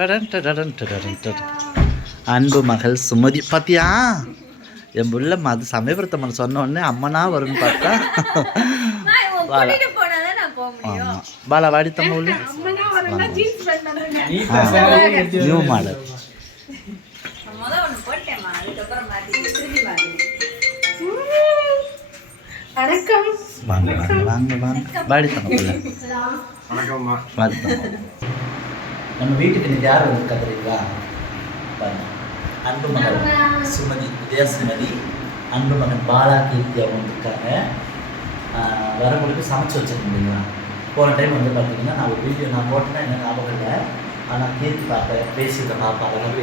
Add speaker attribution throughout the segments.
Speaker 1: டடன் டடன் டடன் டடன். அன்பு மகள் சுமதி பாத்தியா? என் புள்ள மது சமயபுரத்தம்மன் சொன்ன உடனே அம்மனா வரும்னு பார்த்தா. வாழ. ஆமாம் பாலா வாடி தம்ம உள்ள. நியூ மாடல் வாங்க. வாங்க வாங்க வாங்க வாடி தம்ம உள்ள. நம்ம வீட்டுக்கு இன்னைக்கு யார் வந்திருக்கா தெரியுங்களா பாருங்க. அன்பு மகள் சுமதி உதய சுமதி அன்பு மகன் பாலா கீர்த்தி அவங்க வந்திருக்காங்க ஆஹ் வரவங்களுக்கு சமைச்சு வச்சுருந்தீங்களா போன டைம் வந்து பார்த்தீங்கன்னா நான் ஒரு வீடியோ நான் போட்டேன்னா என்ன ஞாபகம் இல்லை. ஆனால் கீர்த்தி பார்ப்பேன் பேசியிருக்கேன் பாப்பா அதெல்லாம்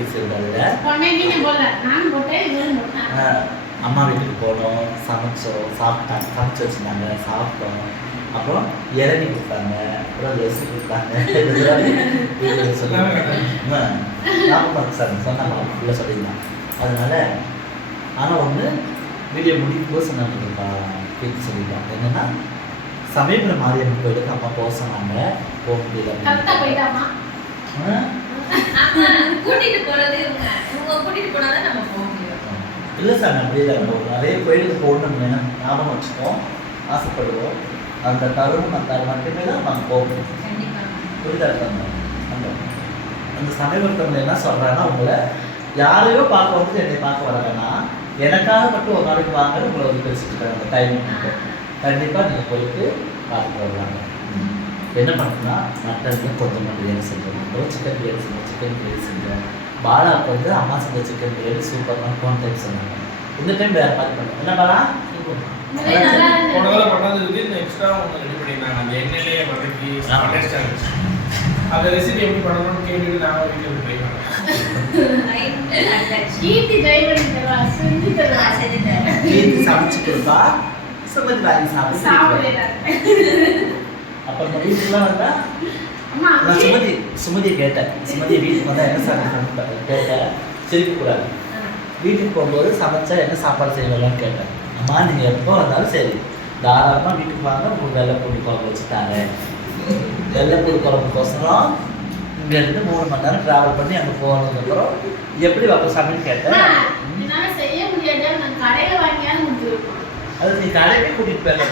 Speaker 1: ஆஹ் அம்மா வீட்டுக்கு போனோம் சமைச்சோம் சாப்பிட்டாங்க சமைச்சு வச்சுருந்தாங்க சாப்பிட்டோம். அப்புறம் இளநி கொடுத்தாங்க அப்புறம் லெஸ்ஸி கொடுத்தாங்க. சொன்னாங்க ஞாபகம் சார் சொன்னாங்க ஃபுல்லாக சொல்லியிருந்தாங்க அதனால ஆனால் ஒன்று வீடியோ முடிக்கும் போது சொன்னாங்கப்பா கேட்டு சொல்லியிருந்தாங்க என்னென்னா சமயபுரம் மாரியம்மன் கோயிலுக்கு அம்மா போக சொன்னாங்க போக முடியல
Speaker 2: கூட்டிட்டு போறது இவங்க இவங்க கூட்டிட்டு போனாதான் நம்ம போக முடியும்.
Speaker 1: இல்லை சார் நான் நம்ம நிறைய கோயிலுக்கு போகணும் வேணும் ஞாபகம் வச்சுப்போம் ஆசைப்படுவோம். அந்த அந்த மட்டுமே தான் நம்ம போகணும்.
Speaker 2: கண்டிப்பா.
Speaker 1: புரிதா இருக்காங்க அந்த அந்த சமயபுரத்தவங்க என்ன சொல்கிறாங்கன்னா உங்களை யாரையோ பார்க்க வந்து என்னை பார்க்க வராங்கன்னா எனக்காக மட்டும் ஒரு நாளைக்கு வாங்க உங்களை வந்து பேசிட்டு இருக்காங்க அந்த டைமிங் கண்டிப்பாக நீங்கள் போயிட்டு பார்த்துட்டு வருவாங்க என்ன பண்ணுறோம்னா மட்டன் கொத்தமல்லி பிரியாணி செஞ்சோம் சிக்கன் பிரியாணி செஞ்சோம் சிக்கன் பிரியாணி செஞ்சோம். பாலாவுக்கு வந்து அம்மா செஞ்ச சிக்கன் பிரியாணி சூப்பர் தான் போன டைம் சொன்னாங்க. இந்த டைம் வேறு மாதிரி பண்ணுவோம் என்ன பாலா?
Speaker 3: நல்லா
Speaker 4: போன. தடவை பண்ணது எக்ஸ்ட்ரா ஒன்று ரெடி பண்ணியிருந்தாங்க. அந்த எண்ணெயிலேயே வதக்கி. டேஸ்டாக இருந்துச்சு அந்த ரெசிபி எப்படி பண்ணணும்னு கேட்டுட்டு நாங்கள் வீட்டில் ட்ரை
Speaker 1: சாப்பிட்டு சுமதியை கேட்டேன். சுமதி வீட்டுக்கு வந்தா என்ன சார் சமைப்பாரு கேட்டேன். சிரிக்கக்கூடாது வீட்டுக்கு போகும்போது சமைச்சா என்ன சாப்பாடு செய்வீங்களான்னு கேட்டேன். அம்மா நீங்கள் எப்போ வந்தாலும் சரி. தாராளமாக வீட்டுக்கு வாங்க உங்களுக்கு வெள்ளைப்பூடி குழம்பு வச்சு தரேன். வெள்ளைப்பூடி குழம்புக்கோசரம் இங்கேருந்து மூணு மணி நேரம் ட்ராவல் பண்ணி அங்கே போனதுக்கப்புறம் எப்படி வைப்ப சமையல் கேட்டேன்
Speaker 3: கடையில
Speaker 1: அது நீ கடையே கூட்டிகிட்டு போயிடலாம்.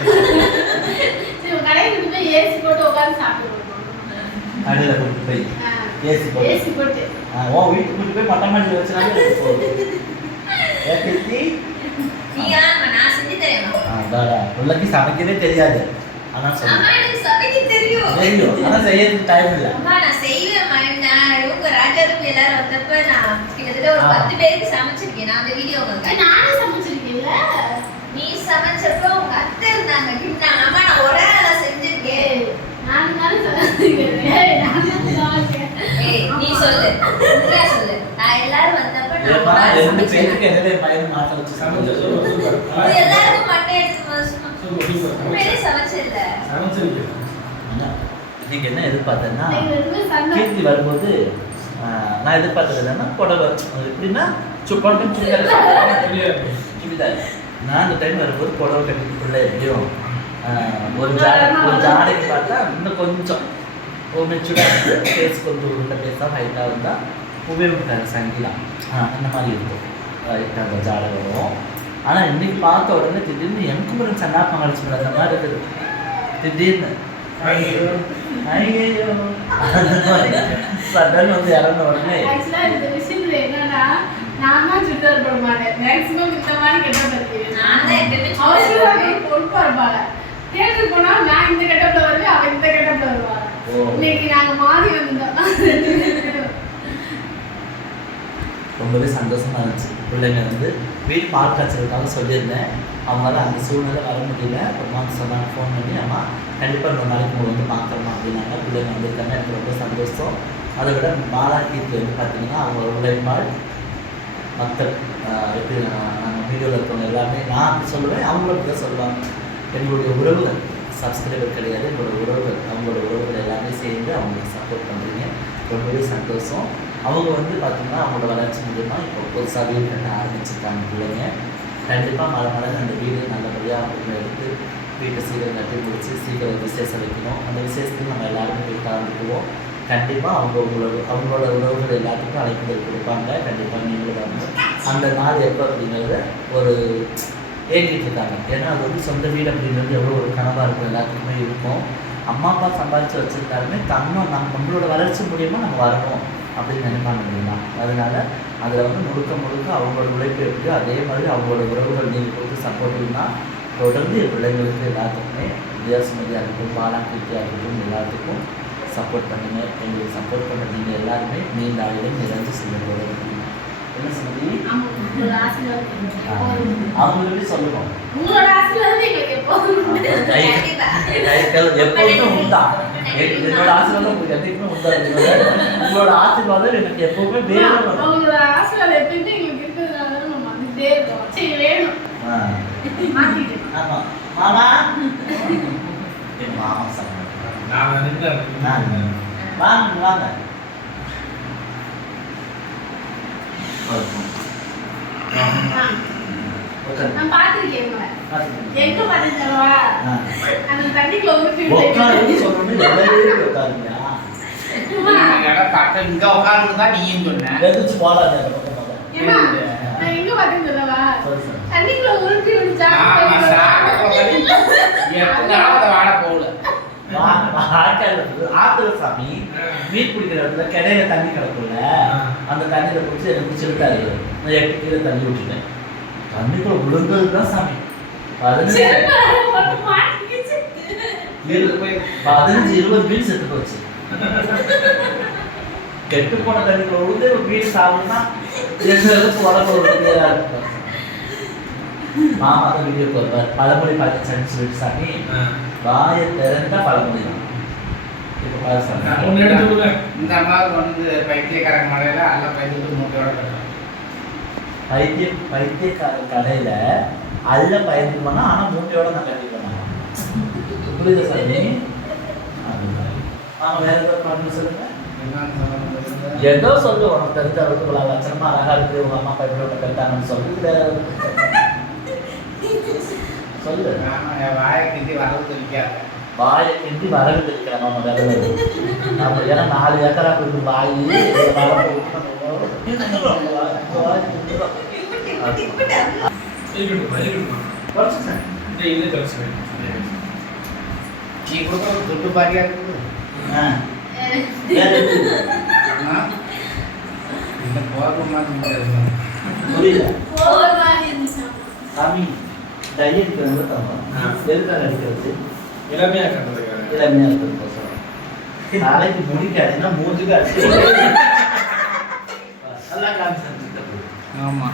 Speaker 1: கடையில் கூட்டிட்டு போய் ஏசி போட்டு
Speaker 3: ஏசி போட்டு.
Speaker 1: ஆ, உன் வீட்டுக்கு கூட்டிட்டு போய் மொட்டை மாடி வச்சுனாலே போதும். ஏன் பிள்ளைக்கு சமைக்கவே தெரியாது. ஆனா
Speaker 2: சமைக்க தெரியும்.
Speaker 1: தெரியும். ஆனா செய்யறதுக்கு டைம் இல்லை.
Speaker 2: அம்மா நான் செய்வேன். நான் இவங்க ராஜாரும் எல்லாரும் வந்தப்ப நான் கிட்டத்தட்ட ஒரு. பத்து பேருக்கு சமைச்சிருக்கேன். நான் அந்த வீடியோ
Speaker 3: ஏய்,
Speaker 2: உங்களுக்கு
Speaker 3: நானே சமைச்சிருக்கேன்ல.
Speaker 2: நீ சமைச்சப்ப உங்க அத்தை இருந்தாங்க. கிட்டாங்க அம்மா நான் ஒரே ஆளா செஞ்சிருக்கேன்
Speaker 3: ஏய், நான் தானே சமைச்சிருக்கேன் ஏய், நான் தானே சமைச்சேன்.
Speaker 2: ஏய் நீ சொல்லு உண்மையா சொல்லு நான் எல்லாரும் வந்தப்ப நான்
Speaker 1: ஏம்மா,
Speaker 2: ஒரு ஆள்
Speaker 1: ரெண்டு
Speaker 2: சமைச்சேன்
Speaker 1: பேருக்கு எதிரே பையன் மாட்ட வச்சு
Speaker 4: சமைச்ச
Speaker 1: சமைச்சு
Speaker 4: சூப்பர்
Speaker 2: இது
Speaker 4: சூப்பர்
Speaker 2: எல்லாருக்கும் மட்டை எடுத்து வச்சுக்கணும்.
Speaker 4: சூப்பர் சூப்பர்
Speaker 2: உண்மையிலே சமைச்சிருந்த
Speaker 4: சமைச்சிருக்கு.
Speaker 1: என்ன? எதிர்பார்த்தேன்னா கீர்த்தி வரும்போது நான் எதிர்பார்த்தது என்னன்னா புடவை எப்படின்னா சுப்பாட்டம் சுடிதார் நான் அந்த டைம் வரும்போது புடவை கட்டிட்டு பிள்ளை எப்படியும் ஒரு ஜாடை ஒரு ஜாடைக்கு பார்த்தா இன்னும் கொஞ்சம் ஒரு மெச்சூர்டாக இருந்து ஃபேஸ் கொஞ்சம் உருண்டை பேஸாக ஹைட்டாக இருந்தால் உபயோகிக்காது சங்கிலா. ஆ, அந்த மாதிரி இருக்கும். அந்த வரும். ஆனால் இன்னைக்கு பார்த்த உடனே திடீர்னு எனக்கு ஒரு சன்னாப்பம் அடிச்சு அந்த மாதிரி இருக்குது. திடீர்னு.
Speaker 4: ஐயோ.
Speaker 1: அந்த மாதிரி. சடன் வந்து இறந்த உடனே.
Speaker 3: நான் தான் சுத்தர் போட மாட்டேன். மேக்ஸிமம் இந்த மாதிரி கெட்ட பத்திக்கிறேன்
Speaker 2: நான் தான் எப்பயுமே சுடிதார்
Speaker 3: அவசரம் பொறுப்பா இருப்பாங்க. தேர்தல் போனா நான் இந்த கெட்டப்ல வருவேன் அவன் இந்த கெட்டப்ல வருவாங்க
Speaker 1: ஓ.
Speaker 3: இன்னைக்கு நாங்க மாறி வந்தோம்.
Speaker 1: ரொம்பவே சந்தோஷமாக இருந்துச்சு. பிள்ளைங்க வந்து வீட்டு பால் காய்ச்சலுக்காக சொல்லியிருந்தேன். அவங்களால அந்த சூழ்நிலை வர முடியல. அப்புறமா சொன்னாங்க ஃபோன் பண்ணி அம்மா கண்டிப்பாக இன்னொரு நாளைக்கு உங்களை வந்து பார்க்குறோமா அப்படின்னாங்க. பிள்ளைங்க வந்திருக்காங்க எனக்கு ரொம்ப சந்தோஷம். அதை விட பாலா கீர்த்தி வந்து பார்த்தீங்கன்னா அவங்க உழைப்பாள் மற்ற எப்படி நாங்கள் வீடியோவில் இருக்கவங்க எல்லாமே நான் அப்படி சொல்லுவேன். அவங்களுக்கு தான் சொல்லுவாங்க. எங்களுடைய உறவுகள் சப்ஸ்கிரைபர் கிடையாது. எங்களோட உறவுகள் அவங்களோட உறவுகள் எல்லாமே சேர்ந்து அவங்களுக்கு சப்போர்ட் பண்ணுறீங்க ரொம்பவே சந்தோஷம். அவங்க வந்து பார்த்திங்கன்னா அவங்களோட வளர்ச்சி மூலியமாக இப்போ புதுசாக வீடு கட்ட ஆரம்பிச்சிருக்காங்க பிள்ளைங்க. கண்டிப்பாக மழை மழை அந்த வீடு நல்லபடியாக அவங்க எடுத்து வீட்டை சீக்கிரம் கட்டி முடிச்சு சீக்கிரம் விசேஷம் வைக்கணும். அந்த விசேஷத்துக்கு நம்ம எல்லாருமே போய் கலந்துக்குவோம் கண்டிப்பாக அவங்க உங்களோட அவங்களோட உறவுகள் எல்லாத்துக்கும் அழைப்புகள் கொடுப்பாங்க. கண்டிப்பாக நீங்களும் வந்து அந்த நாள் எப்போ அப்படிங்கிறத ஒரு ஏற்றிட்டு இருக்காங்க. ஏன்னா அது வந்து சொந்த வீடு அப்படிங்கிறது எவ்வளோ ஒரு கனவாக இருக்கும். எல்லாத்துக்குமே இருக்கும். அம்மா அப்பா சம்பாதிச்சு வச்சுருந்தாலுமே தன்னும் நம்ம நம்மளோட வளர்ச்சி மூலியமாக நம்ம வரணும். அப்படின்னு நினைப்பாங்க இல்லைங்களா அதனால அதில் வந்து முழுக்க முழுக்க அவங்களோட உழைப்பு எப்படியோ அதே மாதிரி அவங்களோட உறவுகள் நீங்கள் கொடுத்து சப்போர்ட்டிவ்னா தொடர்ந்து பிள்ளைங்களுக்கு எல்லாத்துக்குமே வித்தியாசமதியாக இருக்கட்டும் பாலாக்கிட்டியாக இருக்கட்டும் எல்லாத்துக்கும் சப்போர்ட் பண்ணுங்க. எங்களுக்கு சப்போர்ட் பண்ண நீங்கள் எல்லாருமே நீண்ட ஆயுதம் நிறைஞ்சு போகிறோம் என்ன சொல்லி. அவங்களுக்கு சொல்லணும்
Speaker 3: எப்போதும் உண்டு.
Speaker 1: என்னோட ஆசீர்வாதம் உங்களுக்கு என்றைக்குமே உண்டா இருக்கிறது. உங்களோட ஆசீர்வாதம் எனக்கு எப்பவுமே வேணும்.
Speaker 3: உங்களோட ஆசீர்வாதம் எப்பயுமே எங்களுக்கு இருக்கிறதுனால தான் நம்ம வந்துட்டே இருக்கோம். சரி, வேணும்.
Speaker 1: ஆமா. மாமா? என் மாமா
Speaker 4: நான்
Speaker 1: வாங்க. வாங்க.
Speaker 3: நான்.
Speaker 1: உட்காரு.
Speaker 3: எங்க?
Speaker 1: ஆ.
Speaker 3: அந்த தண்ணிக்குள்ள ஊத்தி
Speaker 1: எல்லாரும் உட்காருங்க.
Speaker 5: இங்க உட்கார்ந்து நீயும் சொன்ன.
Speaker 3: நான் எங்க சொல்லவா? தண்ணிக்குள்ள உருட்டி
Speaker 5: நாள் அதை வாழ போகல?
Speaker 1: ஆத்துல சாமி மீன் பிடிக்கிற இடத்துல கிடையில தண்ணி கிடக்கும்ல அந்த தண்ணியில பிடிச்சி எனக்கு பிடிச்சிருக்காரு நான் எட்டு கீழே தண்ணி விட்டுட்டேன் தண்ணிக்குள்ள விழுந்தது தான் சாமி. பதினஞ்சு இருபது மீன் செத்து போச்சு. கெட்டு போன தண்ணிக்குள்ள விழுந்து ஒரு மீன் சாப்பிடுனா உடம்பு மாமா தான் வீடியோக்கு வருவார் பழமொழி பார்த்து சனிச்சு சொல்லிட்டு சாமி வாயை திறந்தா பழமொழி தான். இப்போ பாரு சாமி.
Speaker 5: இந்த அம்மாவுக்கு வந்து பைத்தியக்காரங்க மழையில எல்லாம் பைத்தியத்துக்கு மூட்டையோட கட்டுறாங்க
Speaker 1: பைத்திய பைத்தியக்கார கடையில அல்ல பயந்து பண்ணா ஆனா மூட்டையோட நான் கட்டி பண்ணேன் புரியுதா சாமி? அதுதான். ஆமா வேற ஏதாவது ப்ராப்ளம் சொல்லுங்க. ஏதோ சொல்லு உனக்கு தெரிஞ்ச அளவுக்கு இவ்வளவு லட்சணமா அழகா இருக்கு உங்க அம்மா அப்பா இப்படி ஒன்று கட்டாங்கன்னு சொல்லு. சொல்லு.
Speaker 5: ஆமா என் வாயை கிட்டி வரது தெரிவிக்காத
Speaker 1: வாயை கிண்டி வரவு தெரிவிக்கிறேன் நம்ம ஏன்னா நாலு ஏக்கரா இருக்கு வாய்
Speaker 5: நீ கொடுக்குற துட்டு பாரியா போதுமா
Speaker 1: புரியல. சாமி டையட். எதுக்காக அடிக்கிறது
Speaker 4: இளமையாக கண்டதுக்காக
Speaker 1: இளமையா இருக்கிறது நாளைக்கு முடி காட்டினா மூஞ்சுக்கு அடிச்சு நல்லா காமிச்சு
Speaker 5: ஆமா.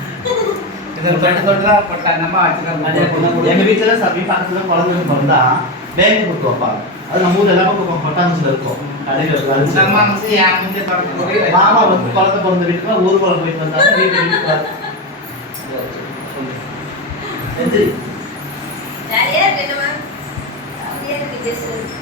Speaker 1: எங்க வீட்டுல சமீப பக்கத்துல குழந்தைங்க பிறந்தா பேங்க் கொடுத்து வைப்பாங்க. அது நம்ம ஊர்ல எல்லாமே கொ- கொட்டாங்குச்சில இருக்கும். மாமா வந்து குழந்தை பிறந்த வீட்டுக்கு ஊர்வலம் போயிட்டு வந்தாங்க வீட்டு வீட்டுக்கு
Speaker 2: this is